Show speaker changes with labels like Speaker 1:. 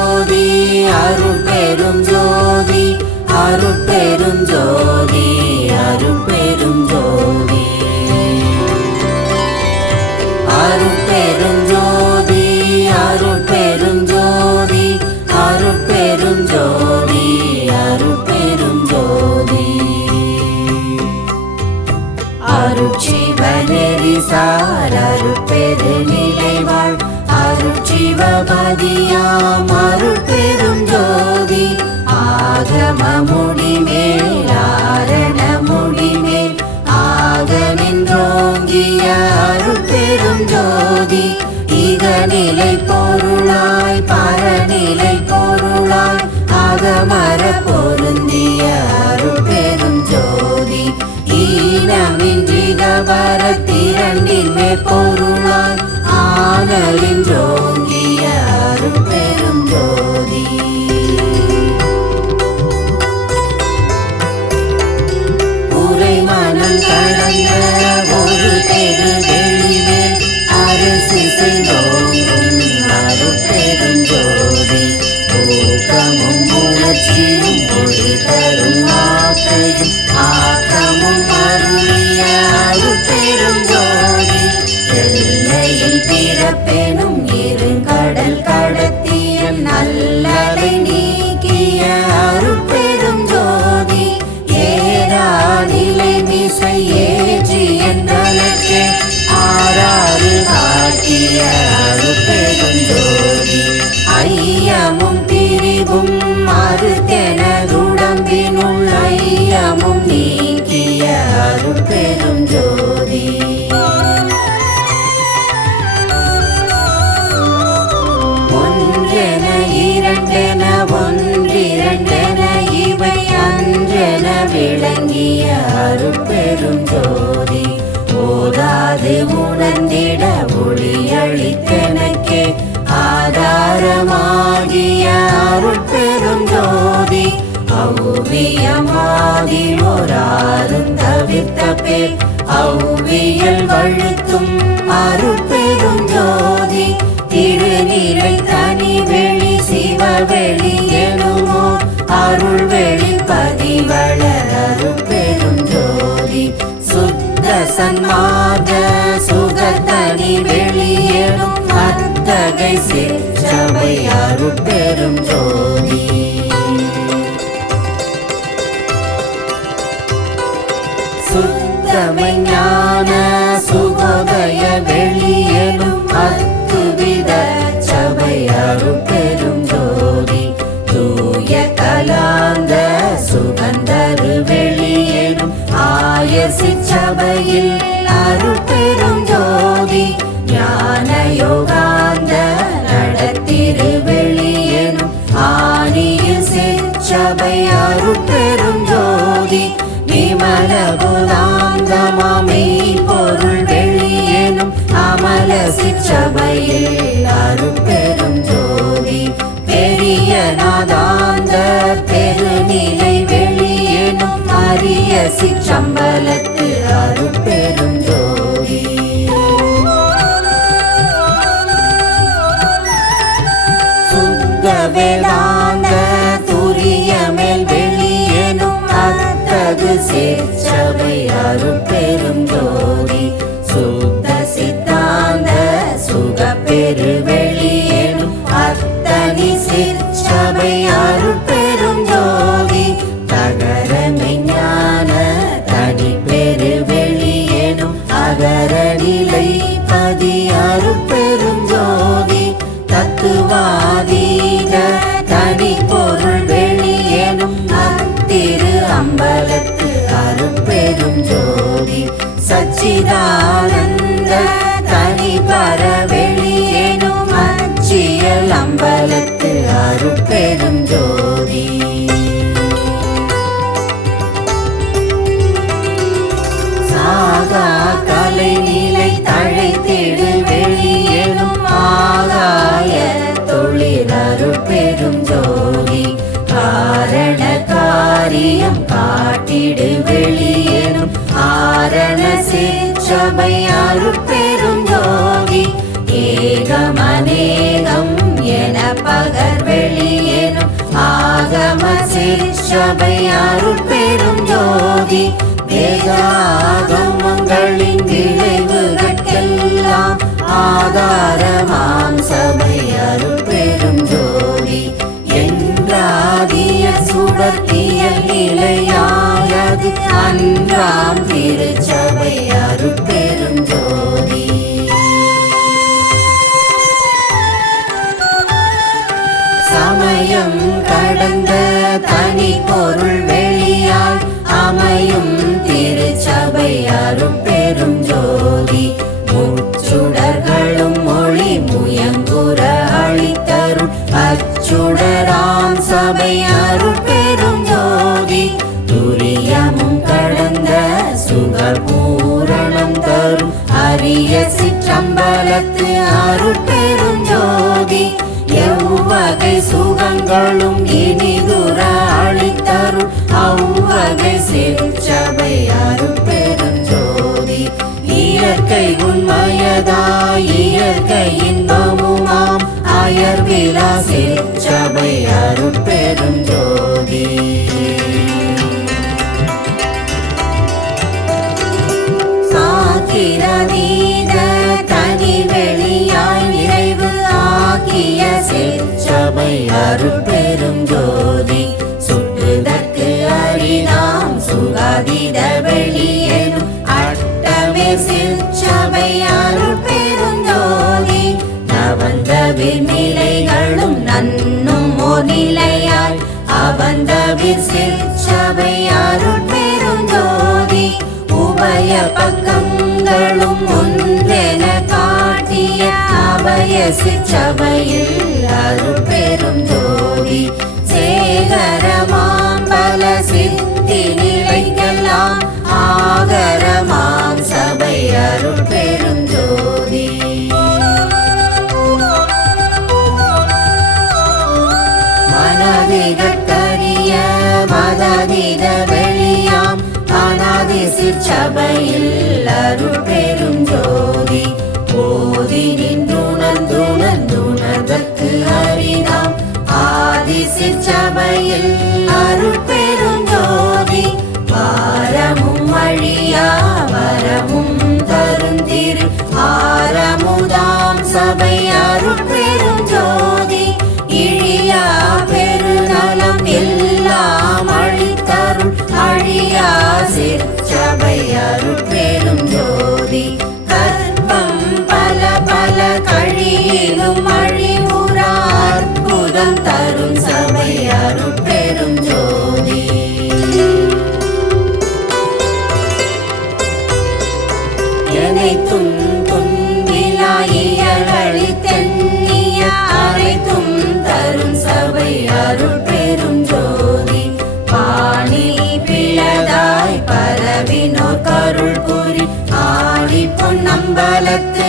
Speaker 1: ஜோதி அருள் பெரும் ஜோதி அருள் பெரும் ஜோதி அருள் பெரும் ஜோதி. அருள் பெரும் ஜோதி அருள் பெரும் ஜோதி அருள் பெரும் ஜோதி அருள் ஜோதி. அருட்சி வனரி சார் அருள் நிலைவாழ் அருட்சிவபதியாம் அருட்பெரும் ஜோதி. ஆகம முடிமேல் முடிமேல் ஆக நின்றோங்கிய அருட்பெரும் ஜோதி. இகநிலை பொருளாய் பரநிலை பொருளாய் அகமர பொருந்திய அருட்பெரும் ஜோதி. ஈனமின்றிகவர திரண்டின்மே பொருளாய் ஆனலின் காட்டிய அருட்பெரும் ஐயமும் திரிவும் மறுத்தெனதுடம்பினுள் ஐயமும் நீக்கிய அருட்பெரும் ஜோதி ஒன்றென இரண்டென ஒன்றிரண்டென இவை அன்றென விளங்கிய அருட்பெரும் ஜோதி போதாது உணர்ந்திட அவ்வியமாகி ஓராரும் தவிர்த்த பேர் அவ்வியல் வழுத்தும் அருட்பெரும் ஜோதி திருநிலை தனி வெளி சிவவெளி எனுமோ அருள் வெளி பதிவளர் அருட்பெரும் ஜோதி சுத்த சன்மார்க்க சுகத்தனி வெளியேனும் அத்தகை சிற்றவை அருட்பெரும் ஜோதி சுத்தமை ஞான சுகோதய வெளியேனும் அத்துவித சபை அருட்பெரும் ஜோதி. தூய கலாந்த சுகந்தரு வெளியேனும் ஆயசி சபையில் வேதாந்த துரியமேல் வெளியேனும் அத்தகு சேர்ச்சபை அருள் பெரும் சிற்றபை அருட்பெரும் ஏகம் அநேகம் என பகர் வெளியேனும் ஆகம சிற்றபை அருட்பெரும் யோகி வேதாகமங்களின் விளைவுகளுக்கெல்லாம் ஆதாரமாம் சபை அருட்பெரும் ஜோதி. என்றாதிய சுடர்த்திய நிலையா அன்றாம் திருச்சபை அருட்பெரும் ஜோதி சமயம் கடந்த தனி பொருள் வெளியால் அமையும் திருச்சபை அருட்பெரும் அரிய சிற்றம்பலத்து அருட்பெரும் ஜோதி. எவ்வகை சுகங்களும் இனிதுர அளித்தருள். அவ்வகை சிற்சபை அருட்பெரும் ஜோதி. இயற்கை உண்மையதா? இயற்கையின் சிற்சபை அருட்பெரும் ஜோதி சுற்றுதற்கு அறிதாம் சுகாதித வெளியேனும் அட்டமே சிற்சபை அருட்பெரும் ஜோதி நவந்த விண்ணிலைகளும் நன்னும் ஓர் நிலையாய் அவந்தவிர் சிற்சபை அருட்பெரும் ஜோதி உபய பக்கங்களும் ஒன்றே அபய சிற்றபையில் அருட்பெரும் ஜோதி. சேகரமாம் பல சித்தி நிலைக்கெல்லாம் ஆகரமாம் சபை அருட்பெரும் ஜோதி. மனதிகரிய மததித வெளியாம் அனாதி சிற்சபையில் சிற்சபையில் பொன்னம்பலத்து